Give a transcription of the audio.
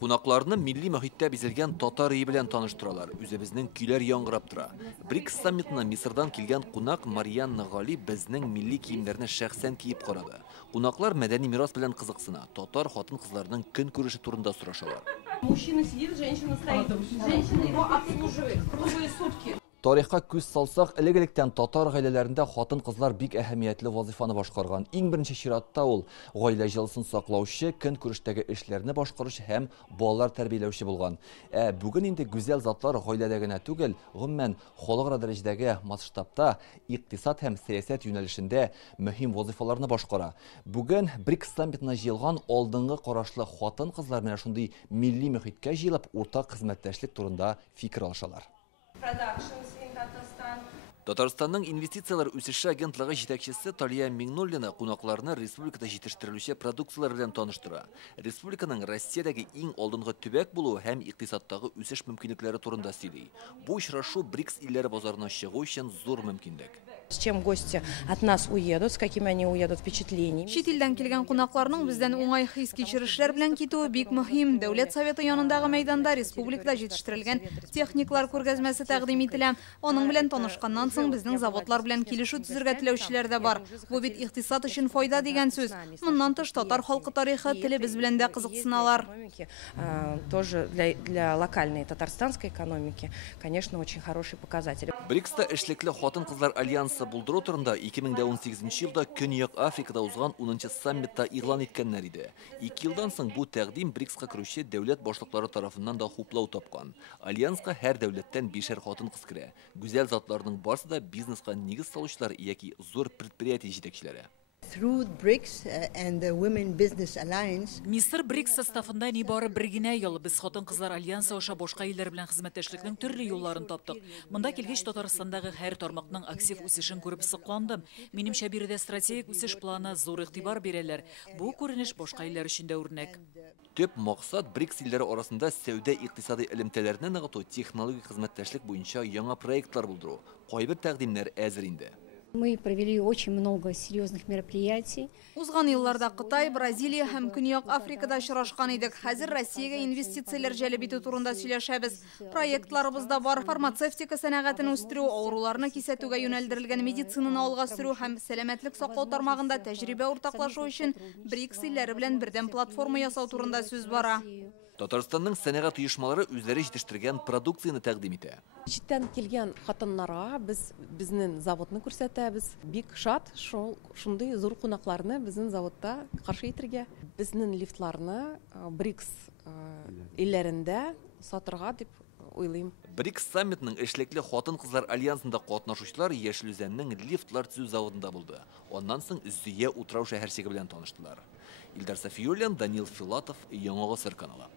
Кунакларны милли мөхиттә бизелгән татар ие белән таныштыралар. Үзебезнең көйләр яңгырап тора. БРИКС саммитына Мисырдан килгән кунак Марианна Гали безнең милли киемнәрне шәхсән киеп карады. Кунаклар мәдәни мирас белән кызыксына, татар хатын-кызларның көн күреше турында сорашалар. Мужчина сидит, женщина стоит. Женщина его обслуживает круглые сутки. Тарихка күз салсак, элек-электән татар гаиләләрендә хатын-кызлар бик әһәмиятле вазифаны башкарган. Иң беренче чиратта ул гаилә җылысын саклаучы, көн күрештәге эшләрне башкаручы һәм балалар тәрбияләүче булган. Бүген инде гүзәл затлар гаиләдә генә түгел, гомумән халыкара дәрәҗәдәге масштабта икътисад һәм сәясәт юнәлешендә мөһим вазифаларны башкара. Бүген БРИКС саммитына җыелган алдынгы карашлы хатын-кызлар менә шундый милли мөхиткә җыелып, уртак хезмәттәшлек турында фикер алышалар. Татарстанның инвестициялар үсеше агентлыгы җитәкчесе Талия Миңнуллина кунакларны республикада җитештерелүче продукциялар белән таныштыра. Республиканың Россиядәге иң алдынгы төбәк булуы һәм икътисадтагы үсеш мөмкинлекләре турында сөйли. Бу очрашу БРИКС илләре базарына чыгу өчен зур мөмкинлек. С чем гости от нас уедут, с какими они уедут впечатлениями. Чит илдән килгән кунакларның бездән уңай хис кичерешләр белән китүе бик мөһим. Дәүләт советы янындагы мәйданда республикада җитештерелгән техниклар күргәзмәсе тәкъдим ителә. Аның белән танышканнан соң безнең заводлар белән килешү төзергә теләүчеләр дә бар. Бу бит икътисад өчен файда дигән сүз. Моннан тыш татар халкы тарихы, телебез белән дә кызыксыналар. Тоже для локальной татарстанской экономики, конечно, очень хороший показатель. БРИКСта эшлекле хатын-кызлар альянсы булдыру турында 2018 елда Көньяк Африкада узган 10-нчы саммитта игълан иткәннәр иде. 2 елдан соң бу тәкъдим БРИКСка керүче дәүләт башлыклары тарафыннан да хуплау тапкан. Альянска һәр дәүләттән 5 хатын-кыз керә. Гүзәл затларның барысы да бизнеска нигез салучылар яки зур предприятие җитәкчеләре. Мисыр БРИКС составында нибары бер генә ел без хатын-кызлар альянсы аша башка илләр белән хезмәттәшлекнең төрле юлларын таптык. Монда килгәч Татарстандагы һәр тармакның актив үсешен күреп сокландым. Минемчә биредә стратегик үсеш планы зур игътибар бирәләр. Бу күренеш башка илләр өчен дә үрнәк. Төп максат БРИКС илләре арасында сәүдә икътисади элемтәләрне ныгыту, технологик хезмәттәшлек буенча яңа проектлар булдыру. Кайбер тәкъдимнәр әзер инде. Мы провели очень много серьезных мероприятий. Узган елларда Кытай, Бразилия һәм Көньяк Африкада очрашкан идек. Хәзер Россиягә инвестицияләр җәлеп итү турында сөйләшәбез. Проектларыбызда бар. Фармацевтика сәнәгатен үстерү, авыруларны кисәтүгә юнәлдерелгән медицинаны алга сөрү һәм сәламәтлек саклау тармагында тәҗрибә уртаклашу өчен БРИКС илләре белән бердәм платформа ясау турында сүз бара. Татарстанның сәнәгать оешмалары үзләре җитештергән продукцияны тәкъдим итә. Читтән килгән хатыннарга безнең заводны күрсәтәбез. Бик шат шундый зур кунакларны безнең заводта каршы итәргә. Безнең лифтларны БРИКС илләрендә сатырга дип уйлыйм. БРИКС саммитның эшлекле хатын-кызлар альянсында катнашучылар Яшелүзәннең лифтлар төзү заводында булды. Аннан соң Зөя утрау шәһәрчеге белән таныштылар. Илдар Сафиуллин, Данил Филатов, Яңа Гасыр каналы.